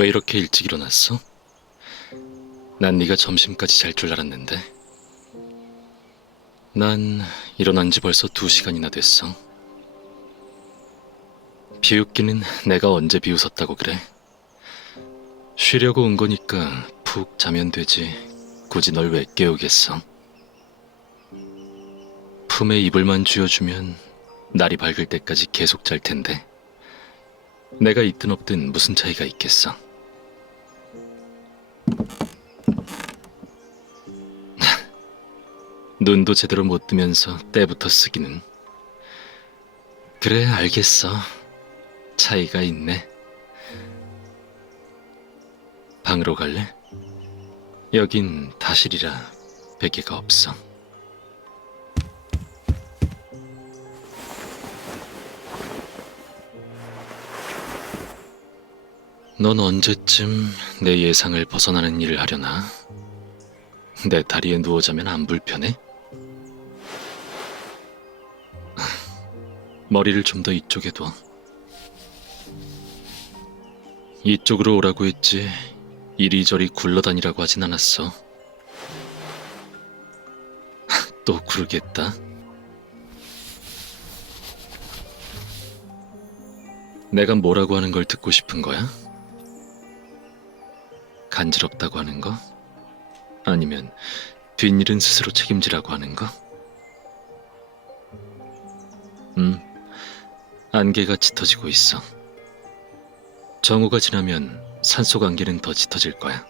왜 이렇게 일찍 일어났어? 난 네가 점심까지 잘 줄 알았는데. 난 일어난 지 벌써 2시간이나 됐어. 비웃기는 내가 언제 비웃었다고 그래. 쉬려고 온 거니까 푹 자면 되지. 굳이 널 왜 깨우겠어. 품에 이불만 쥐어주면 날이 밝을 때까지 계속 잘 텐데. 내가 있든 없든 무슨 차이가 있겠어. 눈도 제대로 못 뜨면서 때부터 쓰기는. 그래, 알겠어. 차이가 있네. 방으로 갈래? 여긴 다실이라 베개가 없어. 넌 언제쯤 내 예상을 벗어나는 일을 하려나? 내 다리에 누워 자면 안 불편해? 머리를 좀 더 이쪽에 둬. 이쪽으로 오라고 했지 이리저리 굴러다니라고 하진 않았어. 또 구르겠다. 내가 뭐라고 하는 걸 듣고 싶은 거야? 간지럽다고 하는 거? 아니면 뒷일은 스스로 책임지라고 하는 거? 안개가 짙어지고 있어. 정오가 지나면 산속 안개는 더 짙어질 거야.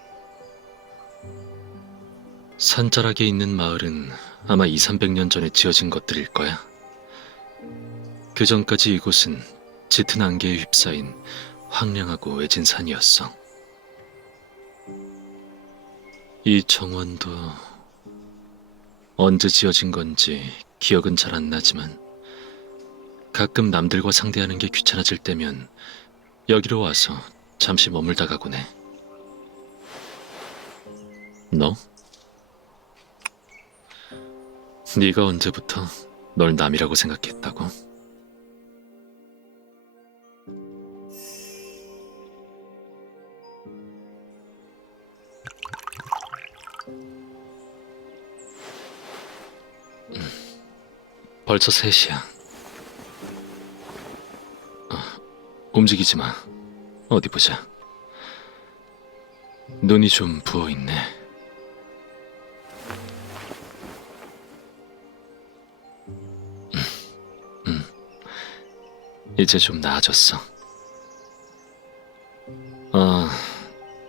산자락에 있는 마을은 아마 200~300년 전에 지어진 것들일 거야. 그 전까지 이곳은 짙은 안개에 휩싸인 황량하고 외진 산이었어. 이 정원도 언제 지어진 건지 기억은 잘 안 나지만 가끔 남들과 상대하는 게 귀찮아질 때면 여기로 와서 잠시 머물다 가곤 해. 너? 네가 언제부터 널 남이라고 생각했다고? 벌써 3시야. 움직이지 마. 어디 보자. 눈이 좀 부어있네. 이제 좀 나아졌어.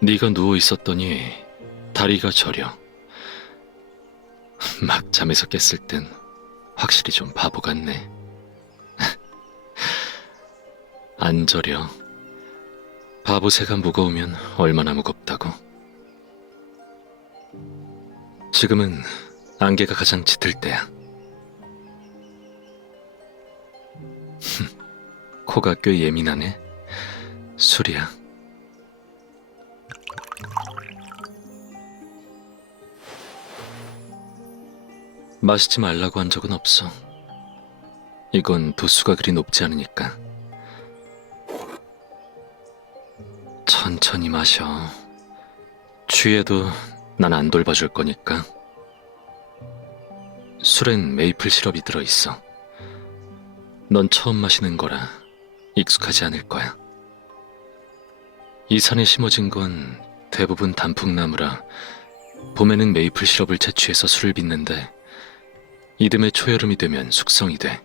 네가 누워 있었더니 다리가 저려. 막 잠에서 깼을 땐 확실히 좀 바보 같네. 안 저려. 바보새가 무거우면 얼마나 무겁다고. 지금은 안개가 가장 짙을 때야. 코가 꽤 예민하네. 술이야. 마시지 말라고 한 적은 없어. 이건 도수가 그리 높지 않으니까. 천천히 마셔. 취해도 난 안 돌봐줄 거니까. 술엔 메이플 시럽이 들어있어. 넌 처음 마시는 거라 익숙하지 않을 거야. 이 산에 심어진 건 대부분 단풍나무라 봄에는 메이플 시럽을 채취해서 술을 빚는데 이듬해 초여름이 되면 숙성이 돼.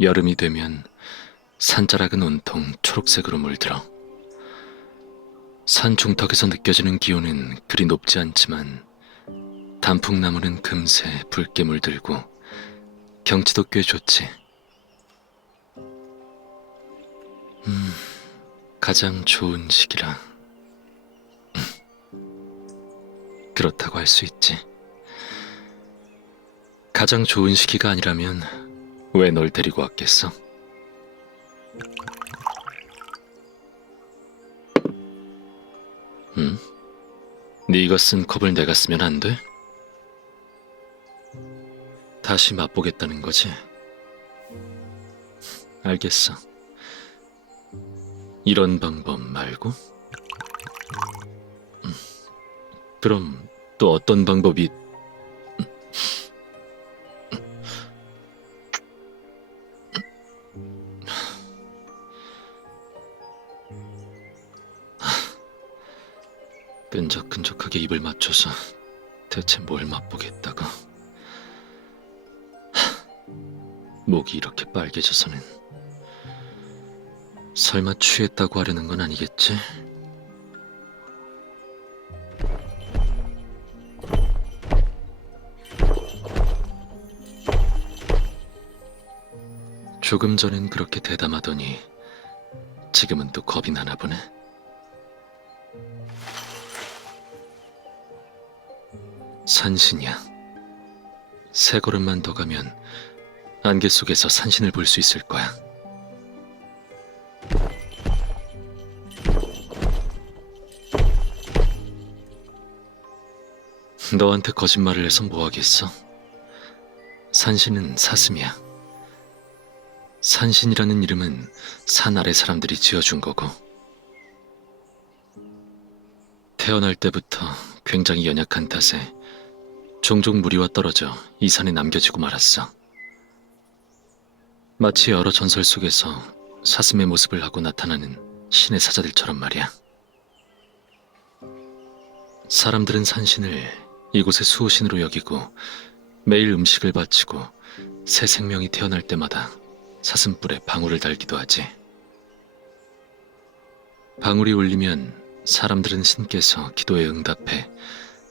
여름이 되면 산자락은 온통 초록색으로 물들어. 산 중턱에서 느껴지는 기온은 그리 높지 않지만 단풍나무는 금세 붉게 물들고 경치도 꽤 좋지. 가장 좋은 시기라. 그렇다고 할 수 있지. 가장 좋은 시기가 아니라면 왜 널 데리고 왔겠어? 네가 쓴 컵을 내가 쓰면 안 돼? 다시 맛보겠다는 거지? 알겠어. 이런 방법 말고? 그럼 또 어떤 방법이... 끈적끈적하게 입을 맞춰서 대체 뭘 맛보겠다고. 목이 이렇게 빨개져서는 설마 취했다고 하려는 건 아니겠지? 조금 전엔 그렇게 대담하더니 지금은 또 겁이 나나 보네. 산신이야. 세 걸음만 더 가면 안개 속에서 산신을 볼 수 있을 거야. 너한테 거짓말을 해서 뭐 하겠어? 산신은 사슴이야. 산신이라는 이름은 산 아래 사람들이 지어준 거고, 태어날 때부터 굉장히 연약한 탓에 종종 무리와 떨어져 이 산에 남겨지고 말았어. 마치 여러 전설 속에서 사슴의 모습을 하고 나타나는 신의 사자들처럼 말이야. 사람들은 산신을 이곳의 수호신으로 여기고 매일 음식을 바치고 새 생명이 태어날 때마다 사슴뿔에 방울을 달기도 하지. 방울이 울리면 사람들은 신께서 기도에 응답해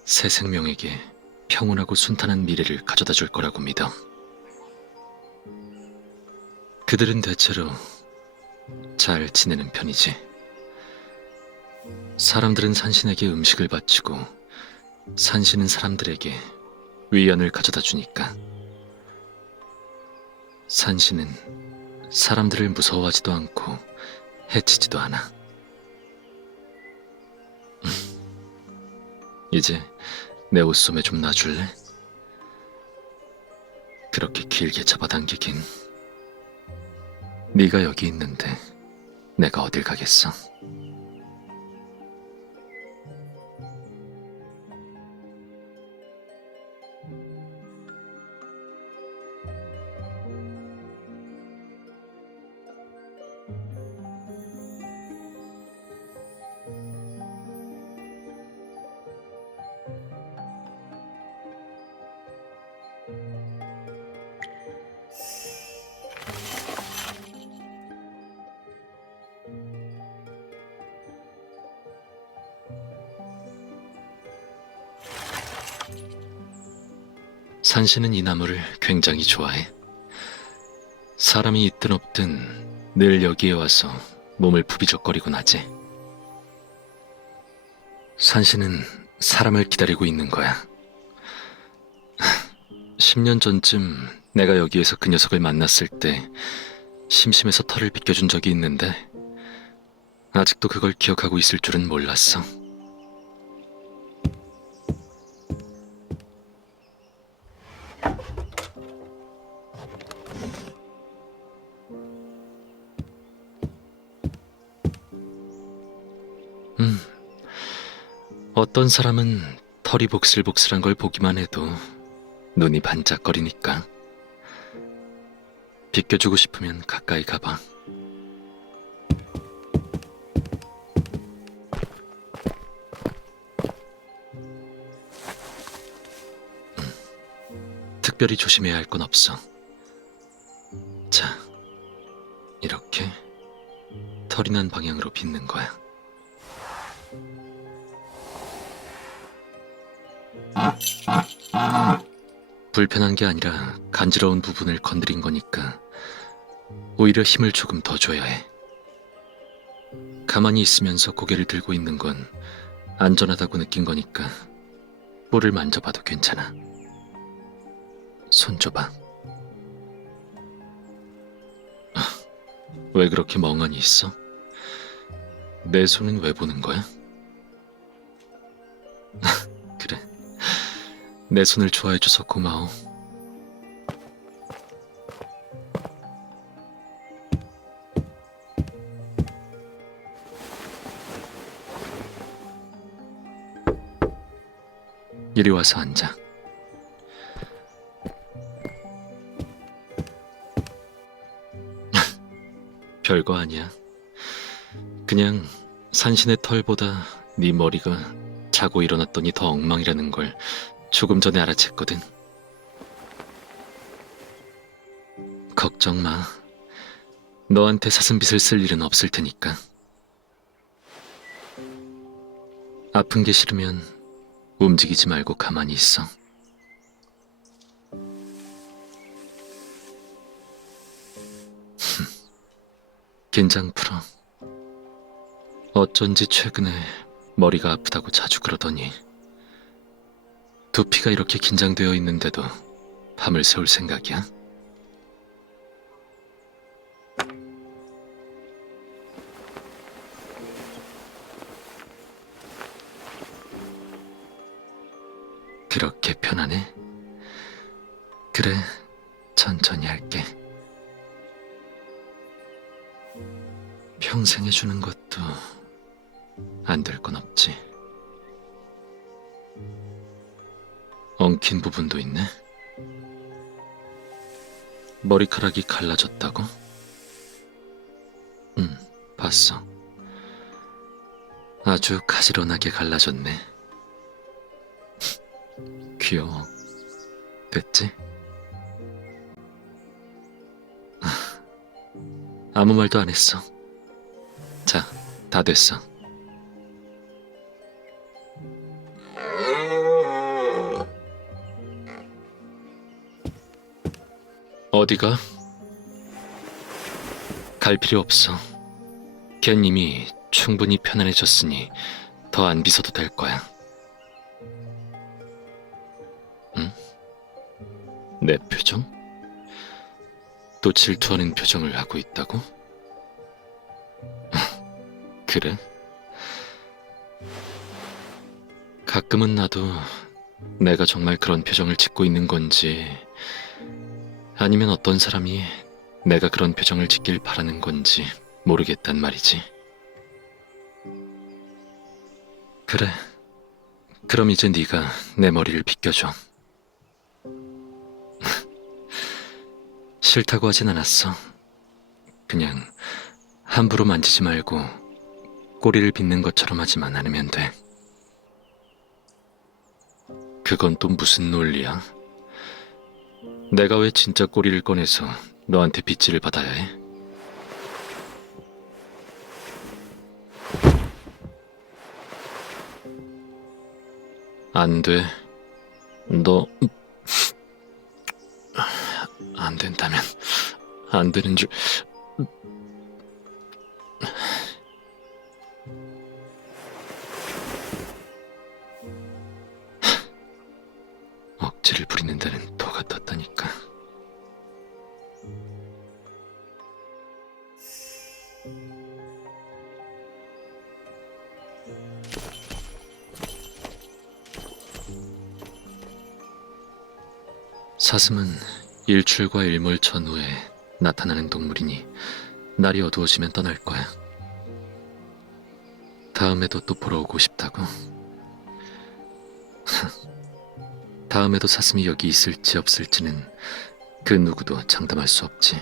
새 생명에게 평온하고 순탄한 미래를 가져다 줄 거라고 믿어. 그들은 대체로 잘 지내는 편이지. 사람들은 산신에게 음식을 바치고 산신은 사람들에게 위안을 가져다 주니까. 산신은 사람들을 무서워하지도 않고 해치지도 않아. 이제 내 옷소매 좀 놔줄래? 그렇게 길게 잡아당기긴. 네가 여기 있는데 내가 어딜 가겠어? 산신은 이 나무를 굉장히 좋아해. 사람이 있든 없든 늘 여기에 와서 몸을 부비적거리곤 하지. 산신은 사람을 기다리고 있는 거야. 10년 전쯤 내가 여기에서 그 녀석을 만났을 때 심심해서 털을 빗겨준 적이 있는데 아직도 그걸 기억하고 있을 줄은 몰랐어. 어떤 사람은 털이 복슬복슬한 걸 보기만 해도 눈이 반짝거리니까. 비껴주고 싶으면 가까이 가봐. 특별히 조심해야 할 건 없어. 자, 이렇게 털이 난 방향으로 빗는 거야. 불편한 게 아니라 간지러운 부분을 건드린 거니까 오히려 힘을 조금 더 줘야 해. 가만히 있으면서 고개를 들고 있는 건 안전하다고 느낀 거니까 뿔을 만져봐도 괜찮아. 손 줘봐. 왜 그렇게 멍하니 있어? 내 손은 왜 보는 거야? 그래, 내 손을 좋아해줘서 고마워. 이리 와서 앉아. 별거 아니야. 그냥 산신의 털보다 네 머리가 자고 일어났더니 더 엉망이라는 걸 조금 전에 알아챘거든. 걱정 마. 너한테 사슴빗을 쓸 일은 없을 테니까. 아픈 게 싫으면 움직이지 말고 가만히 있어. 긴장 풀어. 어쩐지 최근에 머리가 아프다고 자주 그러더니 두피가 이렇게 긴장되어 있는데도 밤을 새울 생각이야? 그렇게 편하네? 그래, 천천히 할게. 평생 해주는 것도 안 될 건 없지. 엉킨 부분도 있네. 머리카락이 갈라졌다고? 응, 봤어. 아주 가지런하게 갈라졌네. 귀여워. 됐지? 아무 말도 안 했어. 자, 다 됐어. 어디가? 갈 필요 없어. 걘 이미 충분히 편안해졌으니 더 안 빗어도 될 거야. 응? 내 표정? 또 질투하는 표정을 하고 있다고? 그래? 가끔은 나도 내가 정말 그런 표정을 짓고 있는 건지 아니면 어떤 사람이 내가 그런 표정을 짓길 바라는 건지 모르겠단 말이지. 그래. 그럼 이제 네가 내 머리를 빗겨줘. 싫다고 하진 않았어. 그냥 함부로 만지지 말고 꼬리를 빗는 것처럼 하지만 않으면 돼. 그건 또 무슨 논리야? 내가 왜 진짜 꼬리를 꺼내서 너한테 빗질을 받아야 해? 안 돼. 너... 안 된다면 안 되는 줄... 억지를 부리는 데는 도가 떴다니까. 사슴은 일출과 일몰 전후에 나타나는 동물이니 날이 어두워지면 떠날 거야. 다음에도 또 보러 오고 싶다고? 다음에도 사슴이 여기 있을지 없을지는 그 누구도 장담할 수 없지.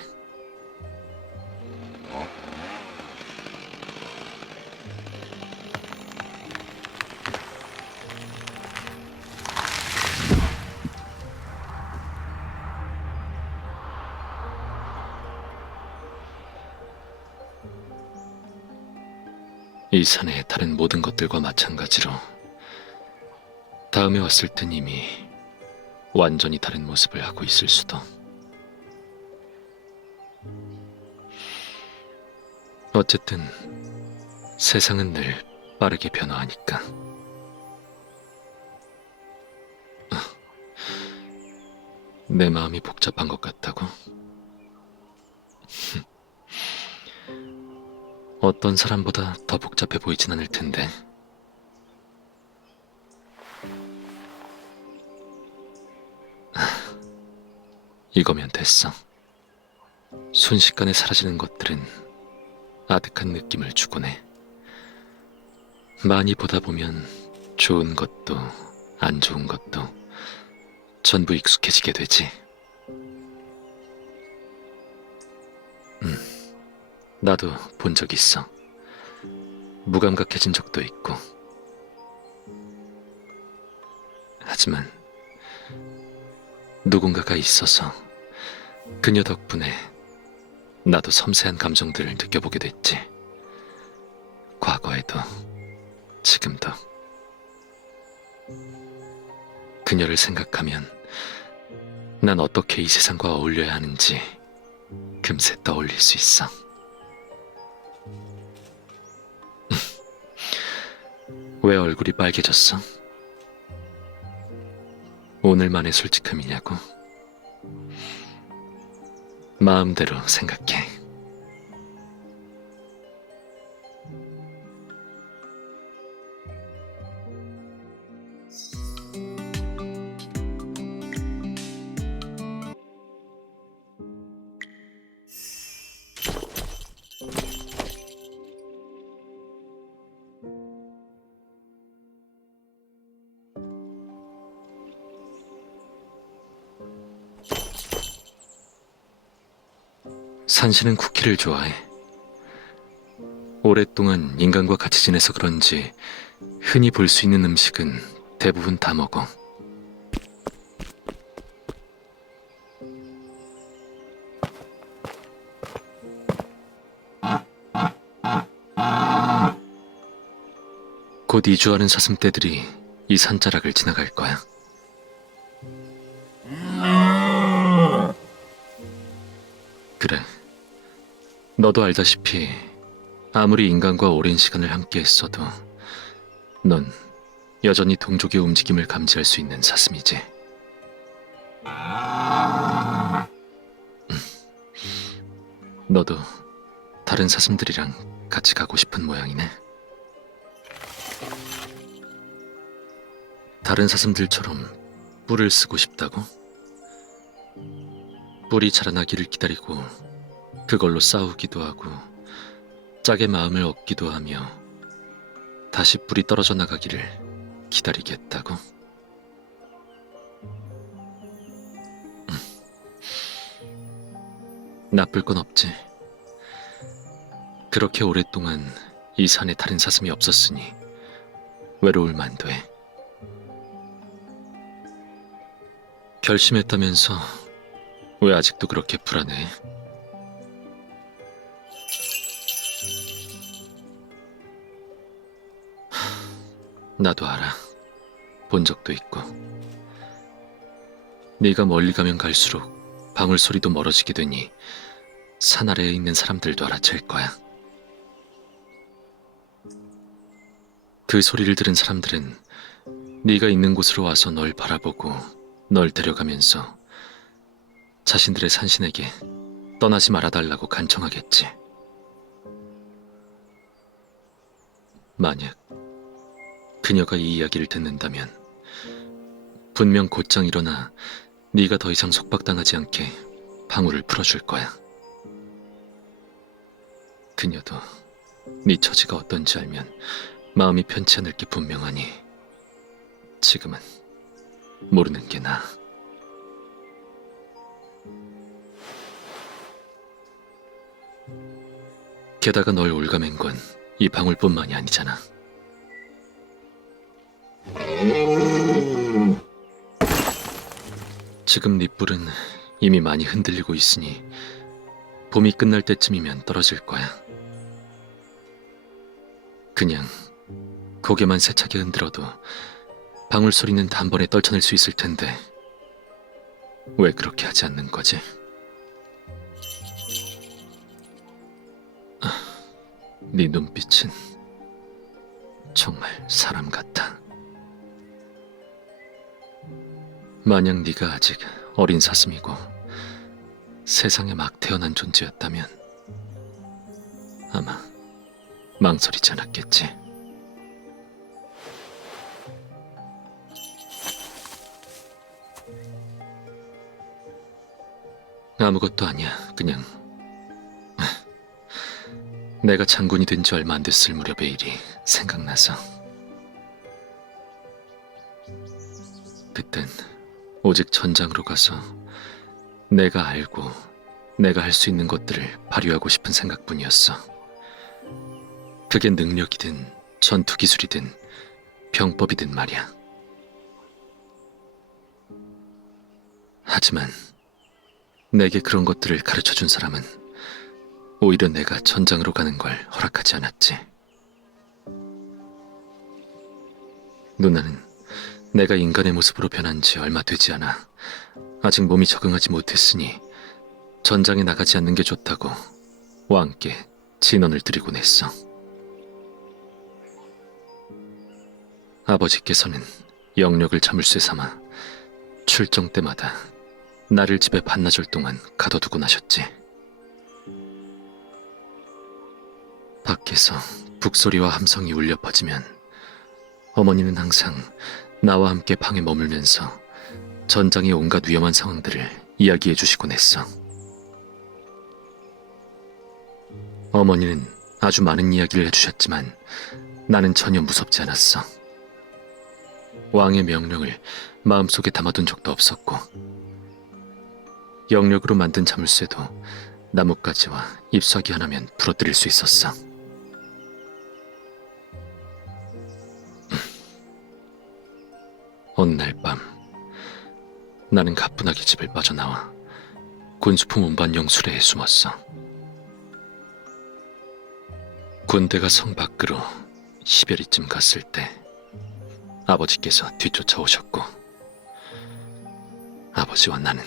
이 산의 다른 모든 것들과 마찬가지로 다음에 왔을 땐 이미 완전히 다른 모습을 하고 있을 수도. 어쨌든 세상은 늘 빠르게 변화하니까. 내 마음이 복잡한 것 같다고? 어떤 사람보다 더 복잡해 보이진 않을 텐데. 이거면 됐어. 순식간에 사라지는 것들은 아득한 느낌을 주곤 해. 많이 보다 보면 좋은 것도 안 좋은 것도 전부 익숙해지게 되지. 나도 본 적 있어. 무감각해진 적도 있고. 하지만 누군가가 있어서 그녀 덕분에 나도 섬세한 감정들을 느껴보게 됐지. 과거에도 지금도. 그녀를 생각하면 난 어떻게 이 세상과 어울려야 하는지 금세 떠올릴 수 있어. 왜 얼굴이 빨개졌어? 오늘만의 솔직함이냐고? 마음대로 생각해. 산신은 쿠키를 좋아해. 오랫동안 인간과 같이 지내서 그런지 흔히 볼 수 있는 음식은 대부분 다 먹어. 곧 이주하는 사슴떼들이 이 산자락을 지나갈 거야. 그래. 너도 알다시피 아무리 인간과 오랜 시간을 함께 했어도 넌 여전히 동족의 움직임을 감지할 수 있는 사슴이지. 너도 다른 사슴들이랑 같이 가고 싶은 모양이네. 다른 사슴들처럼 뿔을 쓰고 싶다고? 뿔이 자라나기를 기다리고 그걸로 싸우기도 하고 짝의 마음을 얻기도 하며 다시 뿔이 떨어져 나가기를 기다리겠다고? 나쁠 건 없지. 그렇게 오랫동안 이 산에 다른 사슴이 없었으니 외로울 만도 해. 결심했다면서 왜 아직도 그렇게 불안해? 나도 알아. 본 적도 있고. 네가 멀리 가면 갈수록 방울 소리도 멀어지게 되니 산 아래에 있는 사람들도 알아챌 거야. 그 소리를 들은 사람들은 네가 있는 곳으로 와서 널 바라보고 널 데려가면서 자신들의 산신에게 떠나지 말아달라고 간청하겠지. 만약 그녀가 이 이야기를 듣는다면 분명 곧장 일어나 네가 더 이상 속박당하지 않게 방울을 풀어줄 거야. 그녀도 네 처지가 어떤지 알면 마음이 편치 않을 게 분명하니 지금은 모르는 게 나아. 게다가 널 올가맨 건 이 방울뿐만이 아니잖아. 지금 네 뿔은 이미 많이 흔들리고 있으니 봄이 끝날 때쯤이면 떨어질 거야. 그냥 고개만 세차게 흔들어도 방울 소리는 단번에 떨쳐낼 수 있을 텐데 왜 그렇게 하지 않는 거지? 네 눈빛은 정말 사람 같아. 만약 네가 아직 어린 사슴이고 세상에 막 태어난 존재였다면 아마 망설이지 않았겠지. 아무것도 아니야. 그냥 내가 장군이 된 지 얼마 안 됐을 무렵의 일이 생각나서. 오직 전장으로 가서 내가 알고 내가 할 수 있는 것들을 발휘하고 싶은 생각뿐이었어. 그게 능력이든 전투 기술이든 병법이든 말이야. 하지만 내게 그런 것들을 가르쳐준 사람은 오히려 내가 전장으로 가는 걸 허락하지 않았지. 누나는 내가 인간의 모습으로 변한 지 얼마 되지 않아 아직 몸이 적응하지 못했으니 전장에 나가지 않는 게 좋다고 왕께 진언을 드리곤 했어. 아버지께서는 영력을 자물쇠 삼아 출정 때마다 나를 집에 반나절 동안 가둬두고 나셨지. 밖에서 북소리와 함성이 울려 퍼지면 어머니는 항상 나와 함께 방에 머물면서 전장의 온갖 위험한 상황들을 이야기해 주시곤 했어. 어머니는 아주 많은 이야기를 해주셨지만 나는 전혀 무섭지 않았어. 왕의 명령을 마음속에 담아둔 적도 없었고 영력으로 만든 자물쇠도 나뭇가지와 잎사귀 하나면 부러뜨릴 수 있었어. 어느 날 밤 나는 가뿐하게 집을 빠져나와 군수품 운반용 수레에 숨었어. 군대가 성 밖으로 10여리쯤 갔을 때 아버지께서 뒤쫓아오셨고 아버지와 나는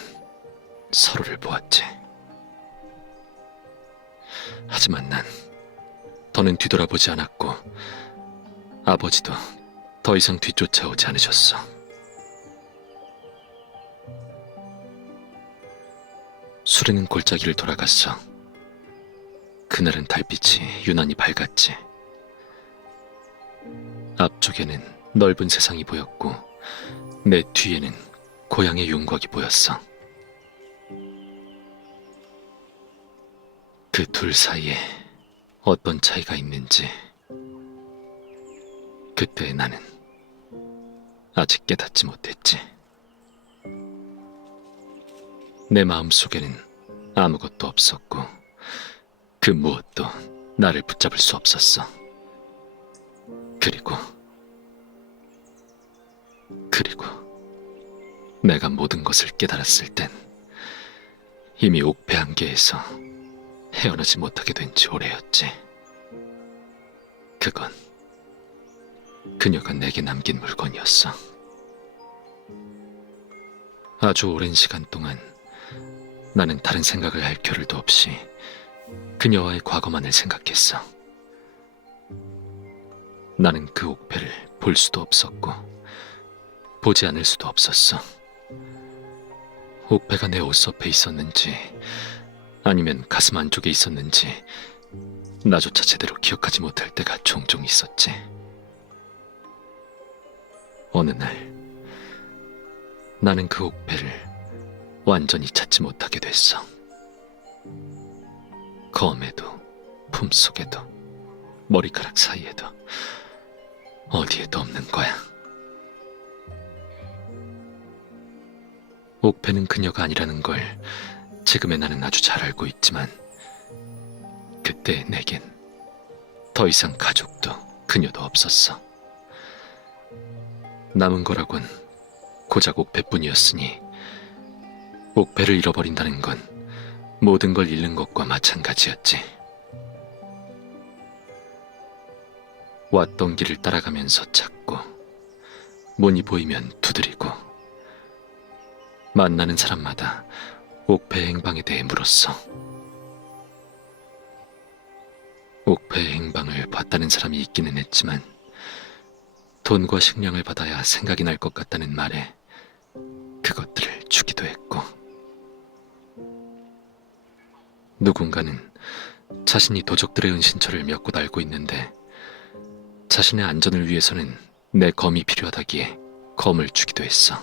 서로를 보았지. 하지만 난 더는 뒤돌아보지 않았고 아버지도 더 이상 뒤쫓아오지 않으셨어. 수레는 골짜기를 돌아갔어. 그날은 달빛이 유난히 밝았지. 앞쪽에는 넓은 세상이 보였고 내 뒤에는 고향의 윤곽이 보였어. 그 둘 사이에 어떤 차이가 있는지 그때 나는 아직 깨닫지 못했지. 내 마음속에는 아무것도 없었고 그 무엇도 나를 붙잡을 수 없었어. 그리고 내가 모든 것을 깨달았을 땐 이미 옥패 안개에서 헤어나지 못하게 된 지 오래였지. 그건 그녀가 내게 남긴 물건이었어. 아주 오랜 시간 동안 나는 다른 생각을 할 겨를도 없이 그녀와의 과거만을 생각했어. 나는 그 옥패를 볼 수도 없었고 보지 않을 수도 없었어. 옥패가 내 옷섭에 있었는지 아니면 가슴 안쪽에 있었는지 나조차 제대로 기억하지 못할 때가 종종 있었지. 어느 날 나는 그 옥패를 완전히 찾지 못하게 됐어. 검에도 품속에도 머리카락 사이에도 어디에도 없는 거야. 옥패는 그녀가 아니라는 걸 지금의 나는 아주 잘 알고 있지만 그때 내겐 더 이상 가족도 그녀도 없었어. 남은 거라곤 고작 옥패뿐이었으니 옥패를 잃어버린다는 건 모든 걸 잃는 것과 마찬가지였지. 왔던 길을 따라가면서 찾고 문이 보이면 두드리고 만나는 사람마다 옥패의 행방에 대해 물었어. 옥패의 행방을 봤다는 사람이 있기는 했지만 돈과 식량을 받아야 생각이 날 것 같다는 말에 그것들을 주기도 했고 누군가는 자신이 도적들의 은신처를 몇 곳 알고 있는데 자신의 안전을 위해서는 내 검이 필요하다기에 검을 주기도 했어.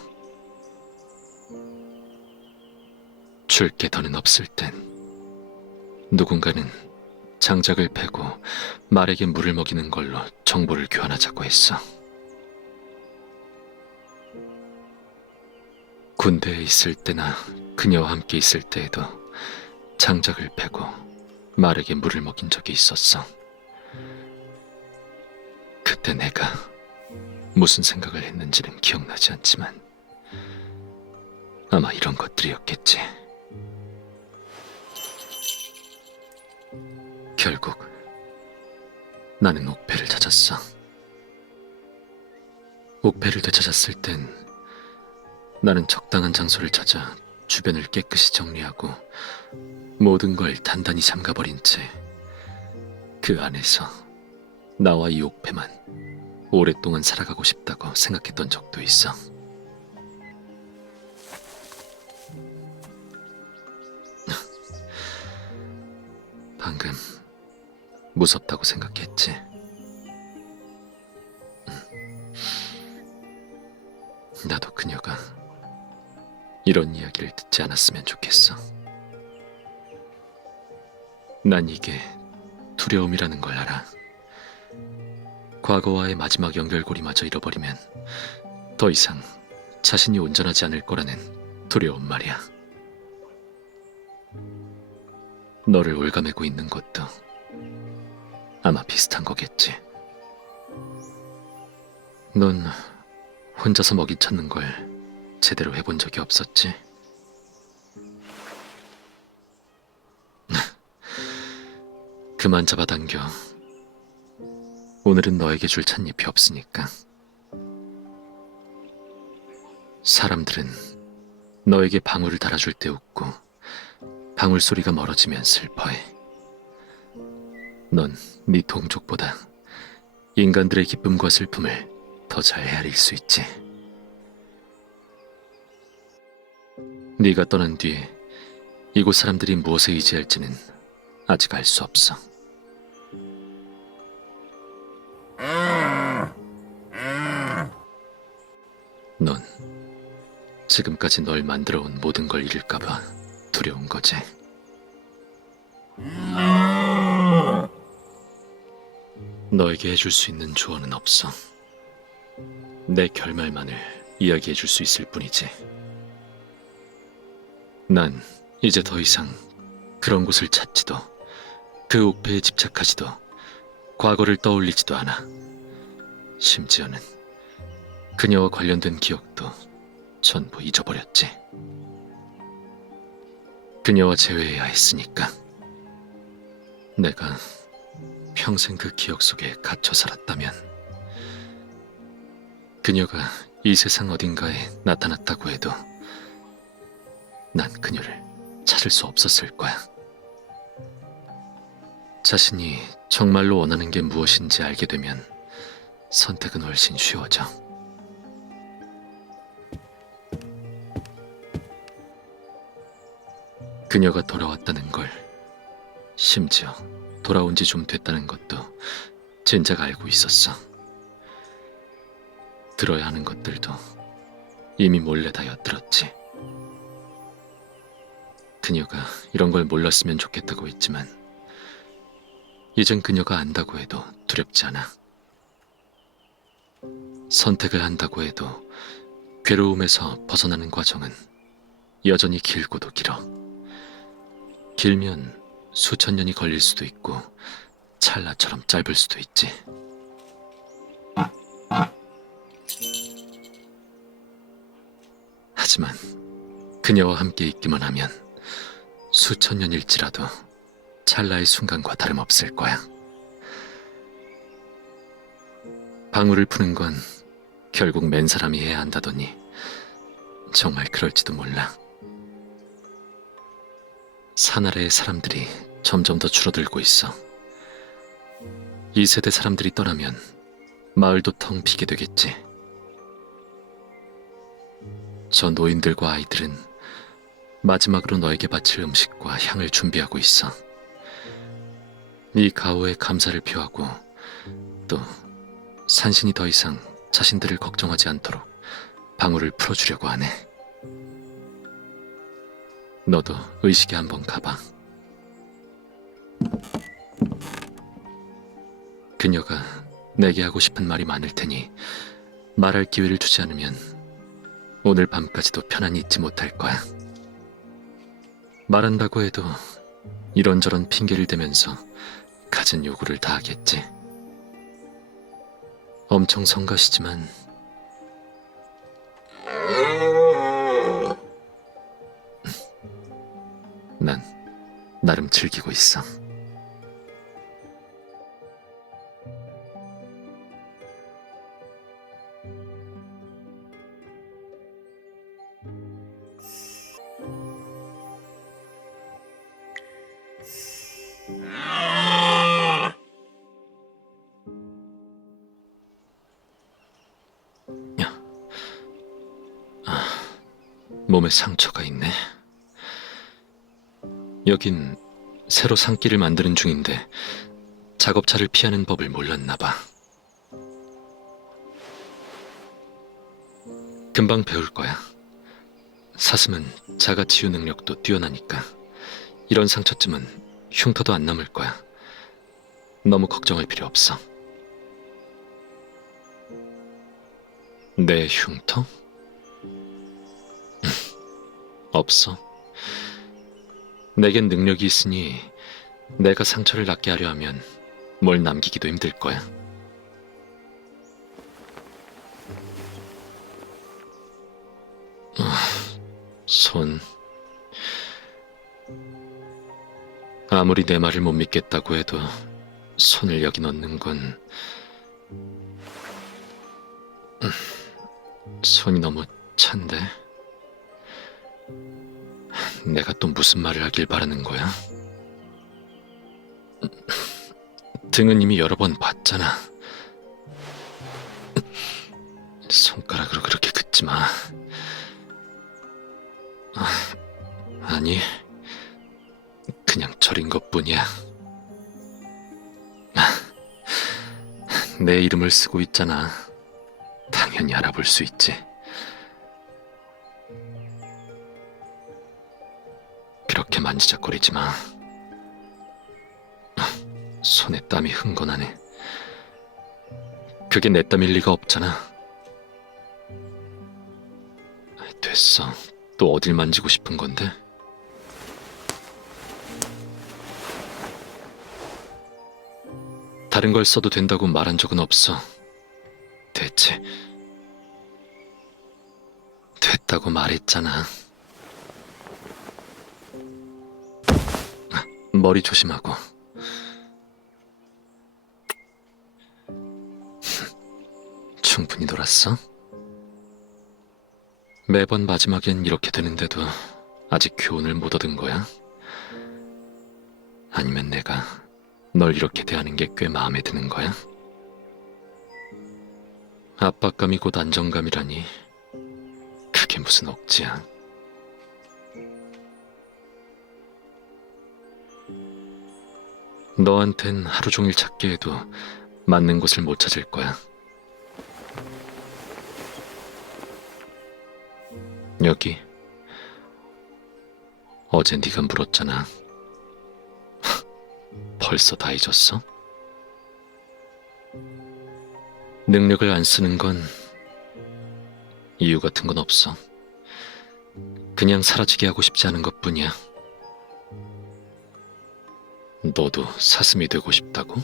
줄 게 더는 없을 땐 누군가는 장작을 패고 말에게 물을 먹이는 걸로 정보를 교환하자고 했어. 군대에 있을 때나 그녀와 함께 있을 때에도 장작을 패고 말에게 물을 먹인 적이 있었어. 그때 내가 무슨 생각을 했는지는 기억나지 않지만 아마 이런 것들이었겠지. 결국 나는 옥패를 찾았어. 옥패를 되찾았을 땐 나는 적당한 장소를 찾아 주변을 깨끗이 정리하고 모든 걸 단단히 잠가버린 채 그 안에서 나와 이 옥패만 오랫동안 살아가고 싶다고 생각했던 적도 있어. 방금 무섭다고 생각했지? 나도 그녀가 이런 이야기를 듣지 않았으면 좋겠어. 난 이게 두려움이라는 걸 알아. 과거와의 마지막 연결고리마저 잃어버리면 더 이상 자신이 온전하지 않을 거라는 두려움 말이야. 너를 올가매고 있는 것도 아마 비슷한 거겠지. 넌 혼자서 먹이 찾는 걸 제대로 해본 적이 없었지? 그만 잡아당겨. 오늘은 너에게 줄 찻잎이 없으니까. 사람들은 너에게 방울을 달아줄 때 웃고 방울 소리가 멀어지면 슬퍼해. 넌 네 동족보다 인간들의 기쁨과 슬픔을 더 잘 헤아릴 수 있지. 네가 떠난 뒤에 이곳 사람들이 무엇에 의지할지는 아직 알 수 없어. 넌 지금까지 널 만들어온 모든 걸 잃을까봐 두려운 거지. 너에게 해줄 수 있는 조언은 없어. 내 결말만을 이야기해 줄 수 있을 뿐이지. 난 이제 더 이상 그런 곳을 찾지도 그 옥패에 집착하지도 과거를 떠올리지도 않아. 심지어는 그녀와 관련된 기억도 전부 잊어버렸지. 그녀와 재회해야 했으니까. 내가 평생 그 기억 속에 갇혀 살았다면, 그녀가 이 세상 어딘가에 나타났다고 해도 난 그녀를 찾을 수 없었을 거야. 자신이 정말로 원하는 게 무엇인지 알게 되면 선택은 훨씬 쉬워져. 그녀가 돌아왔다는 걸, 심지어 돌아온 지 좀 됐다는 것도 진작 알고 있었어. 들어야 하는 것들도 이미 몰래 다 엿들었지. 그녀가 이런 걸 몰랐으면 좋겠다고 했지만 이젠 그녀가 안다고 해도 두렵지 않아. 선택을 한다고 해도 괴로움에서 벗어나는 과정은 여전히 길고도 길어. 길면 수천 년이 걸릴 수도 있고 찰나처럼 짧을 수도 있지. 하지만 그녀와 함께 있기만 하면 수천 년일지라도 찰나의 순간과 다름없을 거야. 방울을 푸는 건 결국 맨 사람이 해야 한다더니 정말 그럴지도 몰라. 사나라의 사람들이 점점 더 줄어들고 있어. 이 세대 사람들이 떠나면 마을도 텅 비게 되겠지. 저 노인들과 아이들은 마지막으로 너에게 바칠 음식과 향을 준비하고 있어. 네 가호에 감사를 표하고 또 산신이 더 이상 자신들을 걱정하지 않도록 방울을 풀어주려고 하네. 너도 의식에 한번 가봐. 그녀가 내게 하고 싶은 말이 많을 테니 말할 기회를 주지 않으면 오늘 밤까지도 편안히 있지 못할 거야. 말한다고 해도 이런저런 핑계를 대면서 갖은 요구를 다 하겠지. 엄청 성가시지만 난 나름 즐기고 있어. 몸에 상처가 있네. 여긴 새로 산길을 만드는 중인데 작업차를 피하는 법을 몰랐나 봐. 금방 배울 거야. 사슴은 자가 치유 능력도 뛰어나니까 이런 상처쯤은 흉터도 안 남을 거야. 너무 걱정할 필요 없어. 내 흉터? 없어. 내겐 능력이 있으니 내가 상처를 낫게 하려 하면 뭘 남기기도 힘들 거야. 손. 아무리 내 말을 못 믿겠다고 해도 손을 여기 넣는 건 손이 너무 찬데. 내가 또 무슨 말을 하길 바라는 거야? 등은 이미 여러 번 봤잖아. 손가락으로 그렇게 긋지 마. 아니, 그냥 절인 것뿐이야. 내 이름을 쓰고 있잖아. 당연히 알아볼 수 있지. 그렇게 만지작거리지 마. 손에 땀이 흥건하네. 그게 내 땀일 리가 없잖아. 됐어. 또 어딜 만지고 싶은 건데? 다른 걸 써도 된다고 말한 적은 없어. 대체 됐다고 말했잖아. 머리 조심하고. 충분히 놀았어? 매번 마지막엔 이렇게 되는데도 아직 교훈을 못 얻은 거야? 아니면 내가 널 이렇게 대하는 게 꽤 마음에 드는 거야? 압박감이 곧 안정감이라니. 그게 무슨 억지야. 너한텐 하루 종일 찾게 해도 맞는 곳을 못 찾을 거야. 여기. 어제 네가 물었잖아. 벌써 다 잊었어? 능력을 안 쓰는 건 이유 같은 건 없어. 그냥 사라지게 하고 싶지 않은 것뿐이야. 너도 사슴이 되고 싶다고?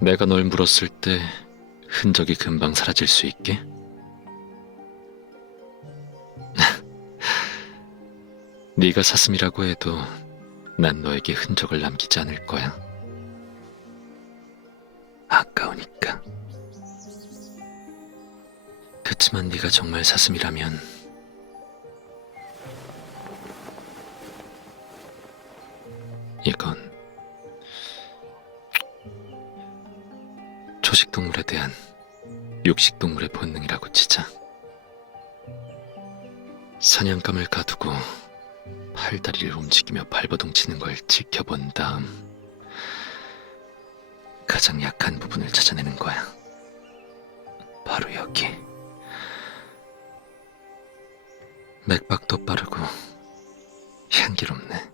내가 널 물었을 때 흔적이 금방 사라질 수 있게? 네가 사슴이라고 해도 난 너에게 흔적을 남기지 않을 거야. 아까우니까. 그치만 네가 정말 사슴이라면 이건 초식동물에 대한 육식동물의 본능이라고 치자. 사냥감을 가두고 팔다리를 움직이며 발버둥 치는 걸 지켜본 다음 가장 약한 부분을 찾아내는 거야. 바로 여기. 맥박도 빠르고 향기롭네.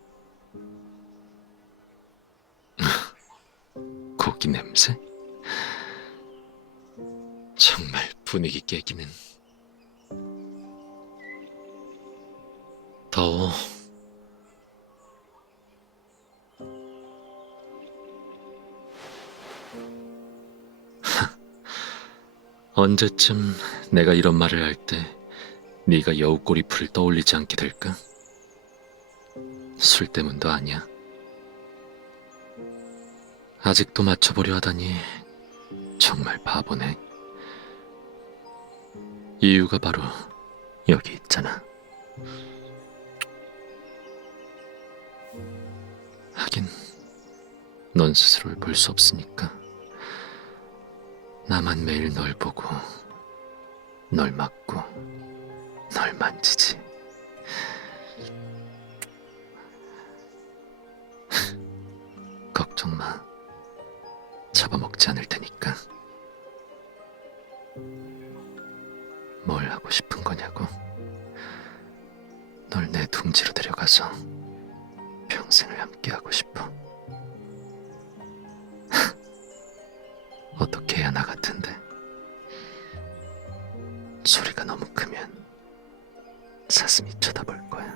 고기 냄새? 정말 분위기 깨기는 더워. 언제쯤 내가 이런 말을 할 때 네가 여우꼬리풀을 떠올리지 않게 될까? 술 때문도 아니야. 아직도 맞춰보려 하다니 정말 바보네. 이유가 바로 여기 있잖아. 하긴 넌 스스로를 볼 수 없으니까 나만 매일 널 보고 널 맞고 널 만지지. 걱정 마. 잡아먹지 않을 테니까. 뭘 하고 싶은 거냐고? 널 내 둥지로 데려가서 평생을 함께하고 싶어. 어떻게 해야 나 같은데? 소리가 너무 크면 사슴이 쳐다볼 거야.